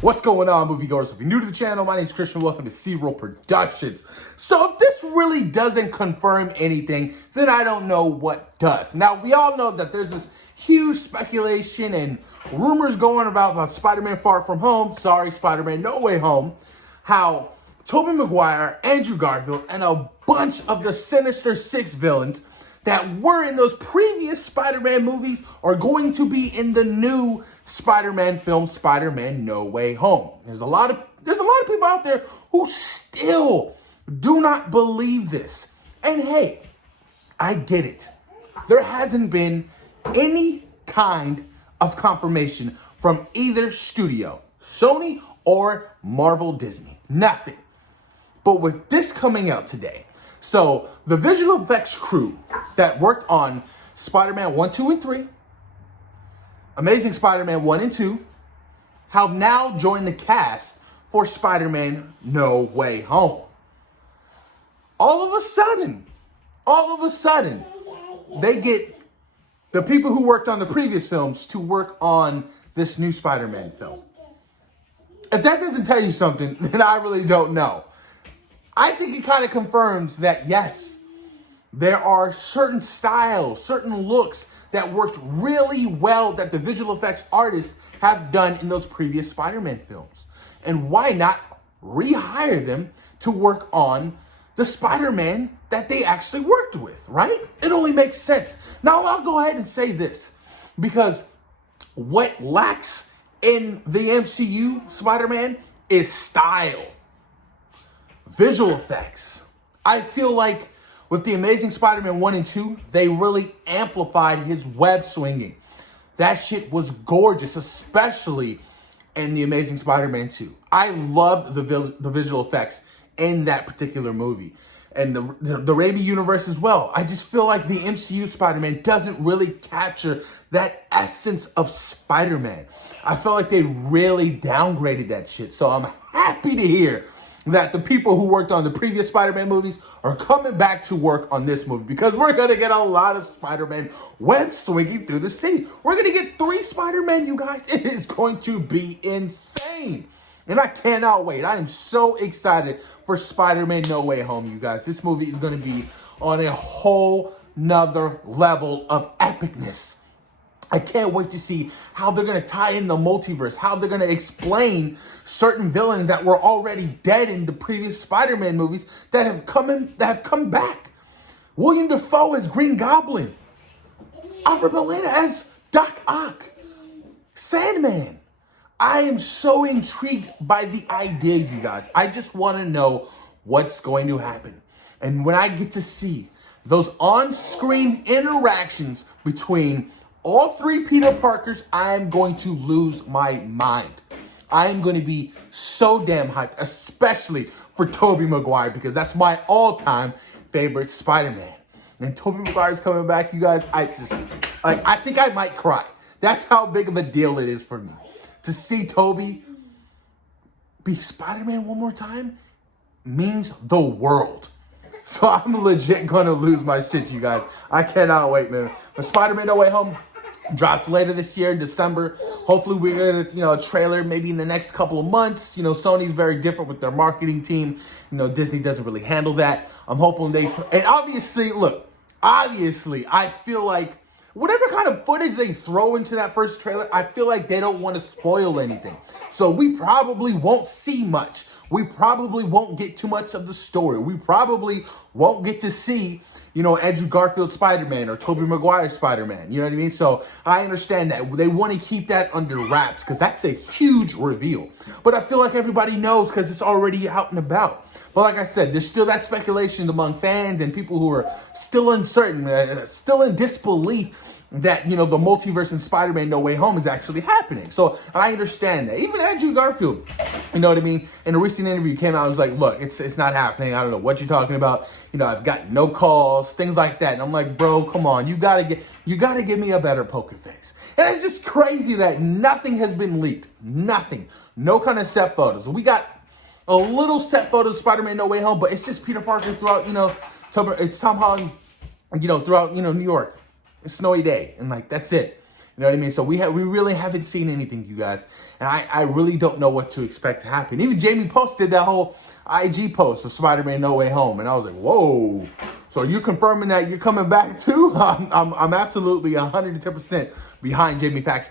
What's going on, moviegoers? If you're new to the channel, my name is Christian. Welcome to C-Roll Productions. So if this really doesn't confirm anything, then I don't know what does. Now, we all know that there's this huge speculation and rumors going about Spider-Man Far From Home, Spider-Man No Way Home, how Tobey Maguire, Andrew Garfield, and a bunch of the Sinister Six villains that were in those previous Spider-Man movies are going to be in the new Spider-Man film, Spider-Man No Way Home. There's a lot of people out there who still do not believe this. And hey, I get it. There hasn't been any kind of confirmation from either studio, Sony or Marvel Disney. Nothing. But with this coming out today, so the visual effects crew that worked on Spider-Man 1, 2, and 3, Amazing Spider-Man 1 and 2, have now joined the cast for Spider-Man No Way Home. All of a sudden, they get the people who worked on the previous films to work on this new Spider-Man film. If that doesn't tell you something, then I really don't know. I think it kind of confirms that, yes, there are certain styles, certain looks that worked really well that the visual effects artists have done in those previous Spider-Man films. And why not rehire them to work on the Spider-Man that they actually worked with, right? It only makes sense. Now, I'll go ahead and say this, because what lacks in the MCU Spider-Man is style. Visual effects. I feel like with the Amazing Spider-Man 1 and 2, they really amplified his web swinging. That shit was gorgeous, especially in the Amazing Spider-Man 2. I loved the visual effects in that particular movie. And the Raimi universe as well. I just feel like the MCU Spider-Man doesn't really capture that essence of Spider-Man. I felt like they really downgraded that shit. So I'm happy to hear that the people who worked on the previous Spider-Man movies are coming back to work on this movie, because we're going to get a lot of Spider-Man web swinging through the city. We're going to get 3 Spider-Man, you guys. It is going to be insane. And I cannot wait. I am so excited for Spider-Man No Way Home, you guys. This movie is going to be on a whole nother level of epicness. I can't wait to see how they're going to tie in the multiverse, how they're going to explain certain villains that were already dead in the previous Spider-Man movies that have come back. William Dafoe as Green Goblin, Alfred Molina as Doc Ock, Sandman. I am so intrigued by the idea, you guys. I just want to know what's going to happen. And when I get to see those on-screen interactions between all 3 Peter Parkers, I'm going to lose my mind. I am going to be so damn hyped, especially for Tobey Maguire, because that's my all-time favorite Spider-Man. And Tobey Maguire's coming back, you guys. I think I might cry. That's how big of a deal it is for me. To see Tobey be Spider-Man one more time means the world. So I'm legit going to lose my shit, you guys. I cannot wait, man. But Spider-Man No Way Home drops later this year in December. Hopefully we're going to, a trailer maybe in the next couple of months. Sony's very different with their marketing team. Disney doesn't really handle that. I'm hoping and obviously, I feel like whatever kind of footage they throw into that first trailer, I feel like they don't want to spoil anything. So we probably won't see much. We probably won't get too much of the story. We probably won't get to see, Andrew Garfield Spider-Man or Tobey Maguire Spider-Man. You know what I mean? So I understand that. They want to keep that under wraps because that's a huge reveal. But I feel like everybody knows because it's already out and about. But like I said, there's still that speculation among fans and people who are still uncertain, still in disbelief that, the multiverse in Spider-Man No Way Home is actually happening. So I understand that. Even Andrew Garfield, you know what I mean? In a recent interview, he came out and was like, look, it's not happening. I don't know what you're talking about. I've got no calls, things like that. And I'm like, bro, come on. You gotta give me a better poker face. And it's just crazy that nothing has been leaked. Nothing. No kind of set photos. We got a little set photos of Spider-Man No Way Home, but it's just Peter Parker throughout, it's Tom Holland, throughout, New York. A snowy day, and that's it. You know what I mean? So we really haven't seen anything, you guys. And I really don't know what to expect to happen. Even Jamie posted that whole IG post of Spider-Man No Way Home. And I was like, whoa. So you're confirming that you're coming back too? I'm absolutely 110% behind Jamie Foxx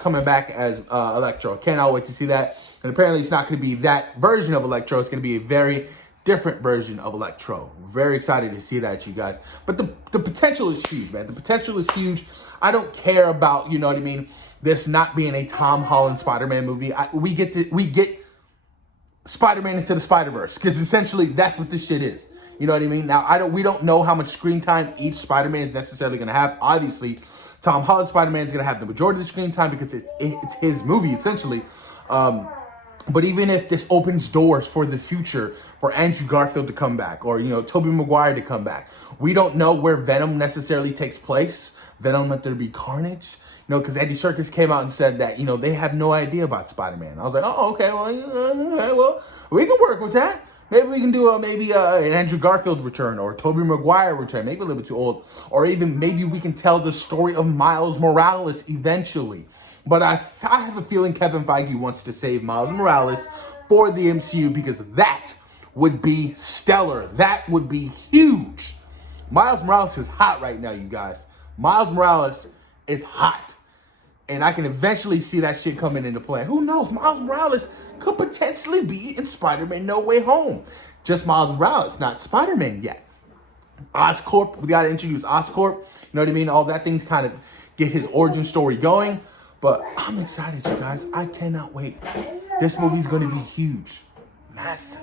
coming back as Electro. Cannot wait to see that. And apparently it's not going to be that version of Electro. It's going to be a very different version of Electro. Very excited to see that, you guys. But the potential is huge, man. The potential is huge. I don't care about, you know what I mean, this not being a Tom Holland Spider-Man movie. We get Spider-Man into the Spider-Verse, because essentially that's what this shit is. You know what I mean? Now, we don't know how much screen time each Spider-Man is necessarily going to have. Obviously, Tom Holland Spider-Man is going to have the majority of the screen time because it's his movie, essentially. But even if this opens doors for the future for Andrew Garfield to come back, or, you know, Tobey Maguire to come back, we don't know where Venom necessarily takes place. Venom, let there be carnage. You know, because Andy Serkis came out and said that, you know, they have no idea about Spider-Man. I was like, oh, okay, well, we can work with that. Maybe we can do an Andrew Garfield return, or a Tobey Maguire return. Maybe a little bit too old. Or even maybe we can tell the story of Miles Morales eventually. But I have a feeling Kevin Feige wants to save Miles Morales for the MCU, because that would be stellar. That would be huge. Miles Morales is hot right now, you guys. Miles Morales is hot. And I can eventually see that shit coming into play. Who knows? Miles Morales could potentially be in Spider-Man No Way Home. Just Miles Morales, not Spider-Man yet. Oscorp, we got to introduce Oscorp. You know what I mean? All that thing to kind of get his origin story going. But I'm excited, you guys. I cannot wait. This movie's going to be huge. Massive.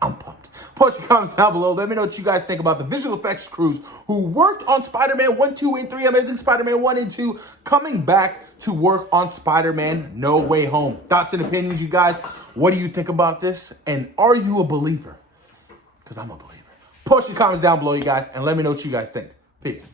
I'm pumped. Post your comments down below. Let me know what you guys think about the visual effects crews who worked on Spider-Man 1, 2, and 3, Amazing Spider-Man 1 and 2, coming back to work on Spider-Man No Way Home. Thoughts and opinions, you guys. What do you think about this? And are you a believer? Because I'm a believer. Post your comments down below, you guys, and let me know what you guys think. Peace.